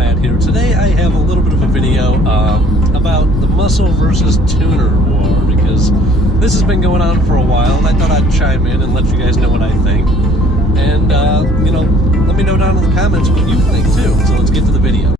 Matt here. Today I have a little bit of a video about the muscle versus tuner war, because this has been going on for a while, and I thought I'd chime in and let you guys know what I think. And, you know, let me know down in the comments what you think too. So let's get to the video.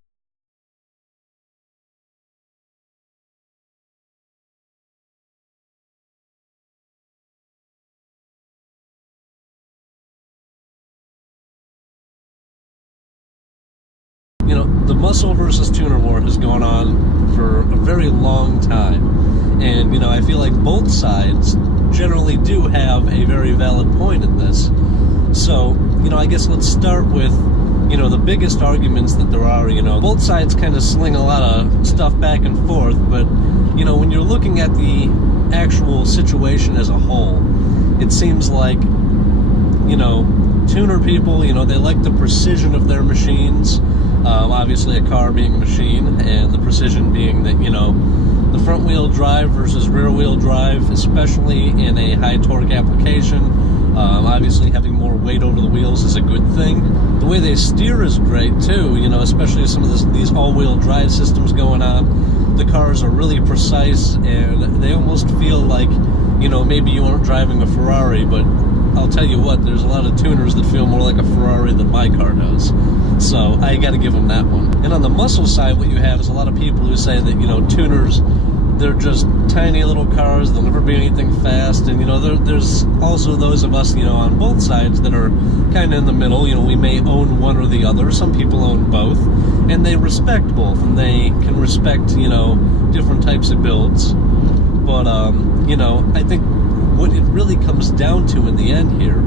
You know, the muscle versus tuner war has gone on for a very long time, and you know, I feel like both sides generally do have a very valid point in this. So, you know, I guess let's start with, you know, the biggest arguments that there are. You know, both sides kind of sling a lot of stuff back and forth, but you know, when you're looking at the actual situation as a whole, it seems like, you know, tuner people, you know, they like the precision of their machines. Obviously a car being a machine, and the precision being that, you know, the front wheel drive versus rear wheel drive, especially in a high torque application, obviously having more weight over the wheels is a good thing. The way they steer is great too, you know, especially some of these all-wheel drive systems going on. The cars are really precise, and they almost feel like, you know, maybe you aren't driving a Ferrari, but I'll tell you what, there's a lot of tuners that feel more like a Ferrari than my car does. So I gotta give them that one. And on the muscle side, what you have is a lot of people who say that, you know, tuners, they're just tiny little cars, they'll never be anything fast. And, you know, there's also those of us, you know, on both sides that are kind of in the middle. You know, we may own one or the other. Some people own both, and they respect both, and they can respect, you know, different types of builds. But, you know, I think what it really comes down to in the end here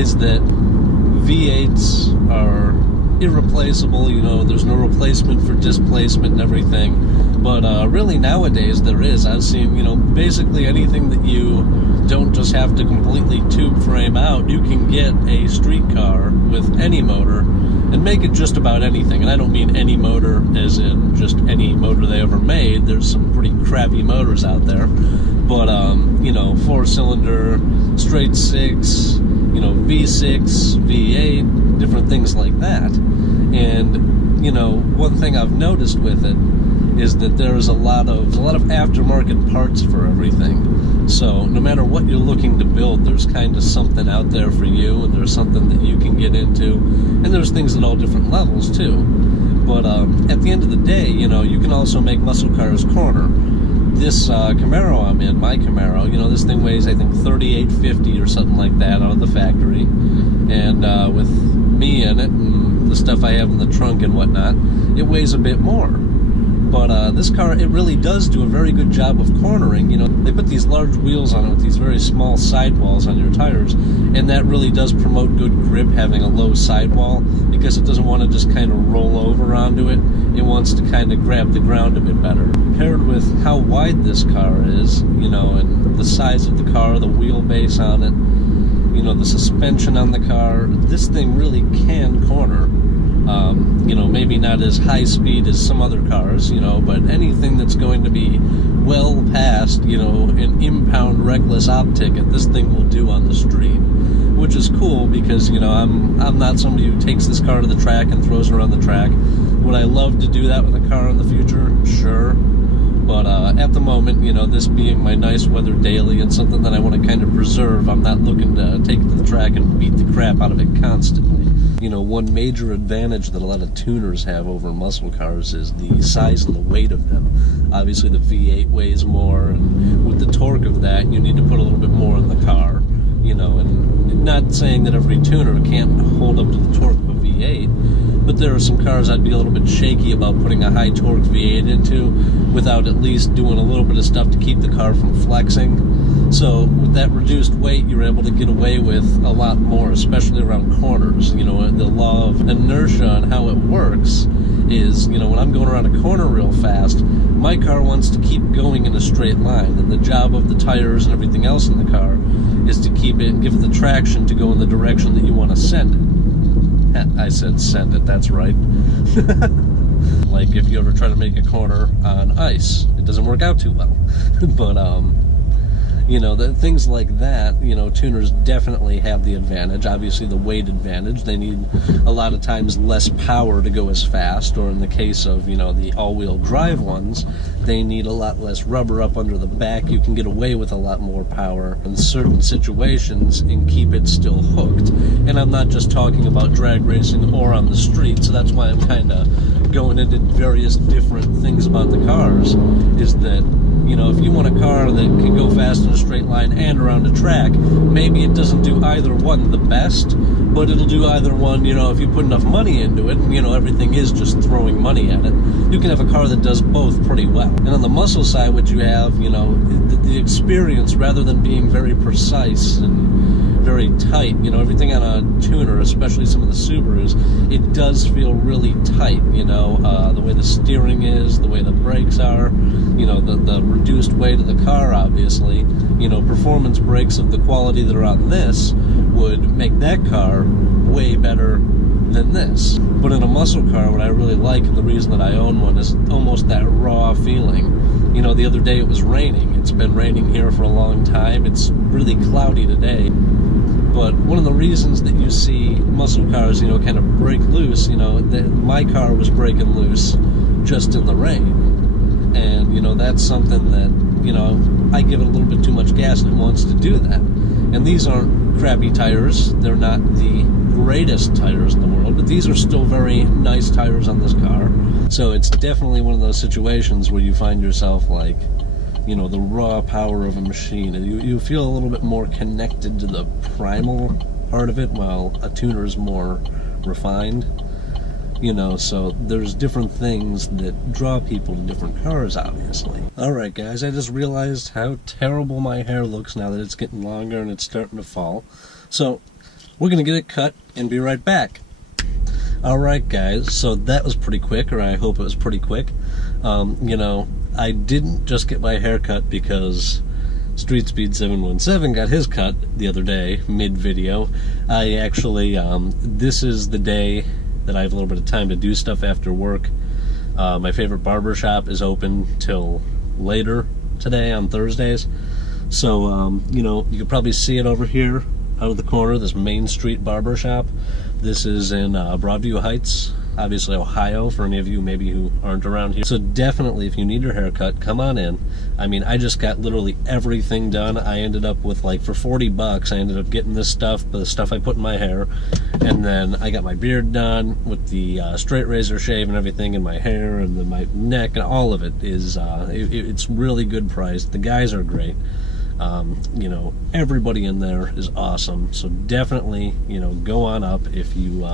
is that V8s are irreplaceable. You know, there's no replacement for displacement and everything, but really nowadays there is. I've seen, you know, basically anything that you don't just have to completely tube frame out, you can get a street car with any motor and make it just about anything. And I don't mean any motor as in just any motor they ever made. There's some pretty crappy motors out there, but you know, 4-cylinder, straight 6, you know, V6, V8, different things like that. And you know, one thing I've noticed with it is that there's a lot of aftermarket parts for everything. So no matter what you're looking to build, there's kind of something out there for you, and there's something that you can get into, and there's things at all different levels too. But at the end of the day, you know, you can also make muscle cars corner. This Camaro I'm in, my Camaro, you know, this thing weighs, I think, 3850 or something like that out of the factory. And with me in it and the stuff I have in the trunk and whatnot, it weighs a bit more. But this car, it really does do a very good job of cornering. You know, they put these large wheels on it with these very small sidewalls on your tires, and that really does promote good grip, having a low sidewall, because it doesn't want to just kind of roll over onto it. It wants to kind of grab the ground a bit better. Paired with how wide this car is, you know, and the size of the car, the wheelbase on it, you know, the suspension on the car, this thing really can corner. You know, maybe not as high speed as some other cars, you know, but anything that's going to be well past, you know, an impound reckless op ticket, this thing will do on the street, which is cool because, you know, I'm not somebody who takes this car to the track and throws it around the track. Would I love to do that with a car in the future? Sure. But at the moment, you know, this being my nice weather daily and something that I want to kind of preserve, I'm not looking to take it to the track and beat the crap out of it constantly. You know, one major advantage that a lot of tuners have over muscle cars is the size and the weight of them. Obviously the V8 weighs more, and with the torque of that, you need to put a little bit more in the car, you know, and not saying that every tuner can't hold up to the torque of a V8, but there are some cars I'd be a little bit shaky about putting a high torque V8 into without at least doing a little bit of stuff to keep the car from flexing. So with that reduced weight, you're able to get away with a lot more, especially around corners. You know, the law of inertia and how it works is, you know, when I'm going around a corner real fast, my car wants to keep going in a straight line, and the job of the tires and everything else in the car is to keep it and give it the traction to go in the direction that you want to send it. I said send it, that's right. Like if you ever try to make a corner on ice, it doesn't work out too well. But You know, things like that, you know, tuners definitely have the advantage. Obviously, the weight advantage. They need a lot of times less power to go as fast, or in the case of, you know, the all-wheel drive ones, they need a lot less rubber up under the back. You can get away with a lot more power in certain situations and keep it still hooked. And I'm not just talking about drag racing or on the street, so that's why I'm kind of going into various different things about the cars, is that, you know, if you want a car that can go fast in a straight line and around a track, maybe it doesn't do either one the best, but it'll do either one, you know, if you put enough money into it, and, you know, everything is just throwing money at it, you can have a car that does both pretty well. And on the muscle side, what you have, you know, the experience, rather than being very precise and very tight, you know, everything on a tuner, especially some of the Subarus, it does feel really tight, you know, the way the steering is, the way the brakes are, you know, the reduced weight of the car, obviously, you know, performance brakes of the quality that are on this would make that car way better than this. But in a muscle car, what I really like, and the reason that I own one, is almost that raw feeling. You know, the other day it was raining. It's been raining here for a long time. It's really cloudy today. But one of the reasons that you see muscle cars, you know, kind of break loose, you know, my car was breaking loose just in the rain. And, you know, that's something that, you know, I give it a little bit too much gas and it wants to do that. And these aren't crappy tires. They're not the greatest tires in the world, but these are still very nice tires on this car. So it's definitely one of those situations where you find yourself like, you know, the raw power of a machine, and you feel a little bit more connected to the primal part of it, while a tuner is more refined. You know, so there's different things that draw people to different cars, obviously. Alright guys, I just realized how terrible my hair looks now that it's getting longer and it's starting to fall. So, we're gonna get it cut and be right back. Alright guys, so that was pretty quick, or I hope it was pretty quick. You know, I didn't just get my hair cut because Street Speed 717 got his cut the other day, mid-video. I actually, this is the day that I have a little bit of time to do stuff after work. My favorite barber shop is open till later today on Thursdays. So, you know, you can probably see it over here out of the corner, this Main Street barber shop. This is in Broadview Heights, obviously Ohio, for any of you maybe who aren't around here. So definitely, if you need your hair cut, come on in. I mean, I just got literally everything done. I ended up with, like, for 40 bucks, I ended up getting this stuff, the stuff I put in my hair, and then I got my beard done with the straight razor shave and everything, and my hair and then my neck, and all of it is, it's really good price. The guys are great. You know, everybody in there is awesome. So definitely, you know, go on up if you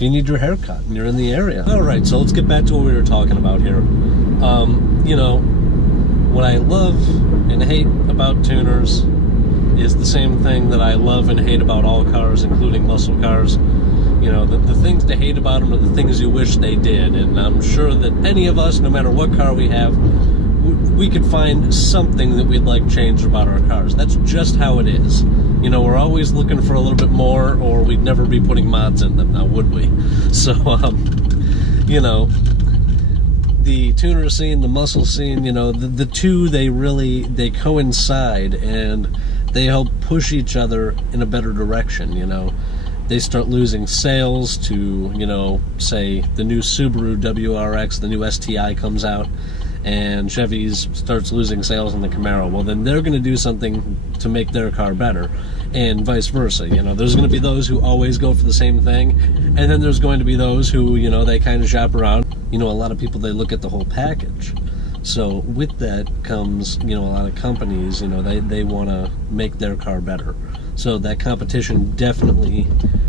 need your hair cut and you're in the area. Alright, so let's get back to what we were talking about here. You know, what I love and hate about tuners is the same thing that I love and hate about all cars, including muscle cars. You know, the things to hate about them are the things you wish they did, and I'm sure that any of us, no matter what car we have, we could find something that we'd like changed about our cars. That's just how it is. You know, we're always looking for a little bit more, or we'd never be putting mods in them now, would we? So, you know, the tuner scene, the muscle scene, you know, the two, they coincide, and they help push each other in a better direction, you know. They start losing sales to, you know, say, the new Subaru WRX, the new STI comes out, and Chevy's starts losing sales on the Camaro. Well, then they're going to do something to make their car better, and vice versa. You know, there's going to be those who always go for the same thing, and then there's going to be those who, you know, they kind of shop around. You know, a lot of people, they look at the whole package. So with that comes, you know, a lot of companies, you know, they want to make their car better. So that competition definitely,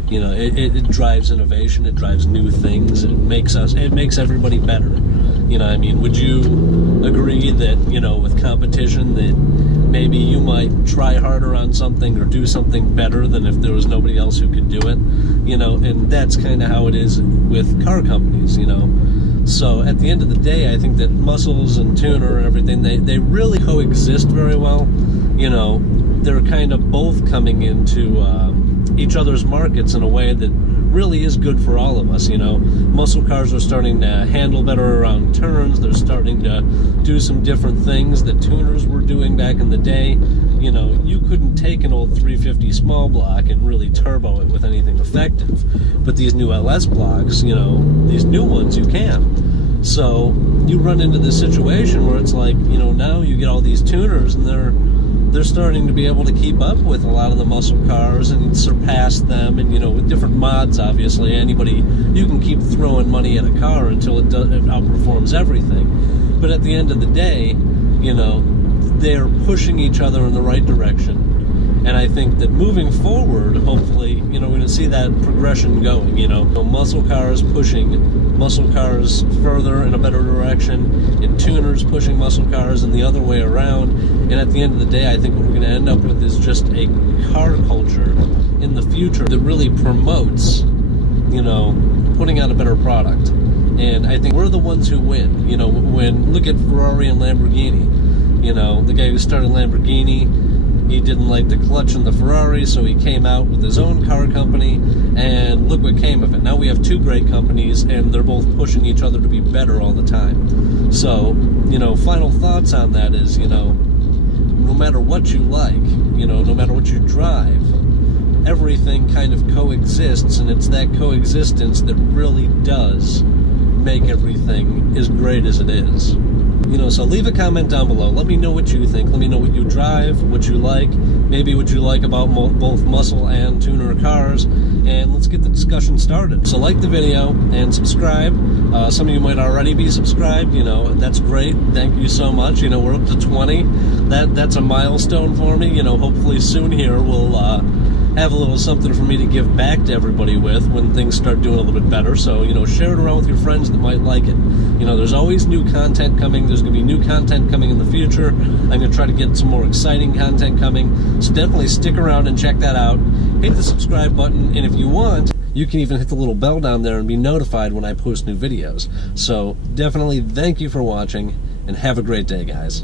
you know, it drives innovation, it drives new things, it makes everybody better. You know, I mean, would you agree that, you know, with competition that maybe you might try harder on something or do something better than if there was nobody else who could do it? You know, and that's kind of how it is with car companies, you know. So at the end of the day, I think that muscles and tuner and everything, they really coexist very well. You know, they're kind of both coming into each other's markets in a way that really is good for all of us. You know, muscle cars are starting to handle better around turns. They're starting to do some different things that tuners were doing back in the day. You know, you couldn't take an old 350 small block and really turbo it with anything effective. But these new LS blocks, you know, these new ones, you can. So you run into this situation where it's like, you know, now you get all these tuners and they're starting to be able to keep up with a lot of the muscle cars and surpass them. And, you know, with different mods, obviously, you can keep throwing money at a car until it outperforms everything. But at the end of the day, you know, they're pushing each other in the right direction. And I think that moving forward, hopefully, you know, we're going to see that progression going, you know. Muscle cars pushing muscle cars further in a better direction, and tuners pushing muscle cars in the other way around. And at the end of the day, I think what we're going to end up with is just a car culture in the future that really promotes, you know, putting out a better product. And I think we're the ones who win. You know, look at Ferrari and Lamborghini. You know, the guy who started Lamborghini, he didn't like the clutch in the Ferrari, so he came out with his own car company, and look what came of it. Now we have two great companies, and they're both pushing each other to be better all the time. So, you know, final thoughts on that is, you know, no matter what you like, you know, no matter what you drive, everything kind of coexists, and it's that coexistence that really does make everything as great as it is. You know, so leave a comment down below. Let me know what you think. Let me know what you drive, what you like, maybe what you like about both muscle and tuner cars, and let's get the discussion started. So like the video and subscribe. Some of you might already be subscribed. You know, that's great. Thank you so much. You know, we're up to 20. That's a milestone for me. You know, hopefully soon here we'll have a little something for me to give back to everybody with when things start doing a little bit better. So, you know, share it around with your friends that might like it. You know, there's always new content coming. There's going to be new content coming in the future. I'm going to try to get some more exciting content coming. So definitely stick around and check that out. Hit the subscribe button, and if you want, you can even hit the little bell down there and be notified when I post new videos. So definitely thank you for watching, and have a great day, guys.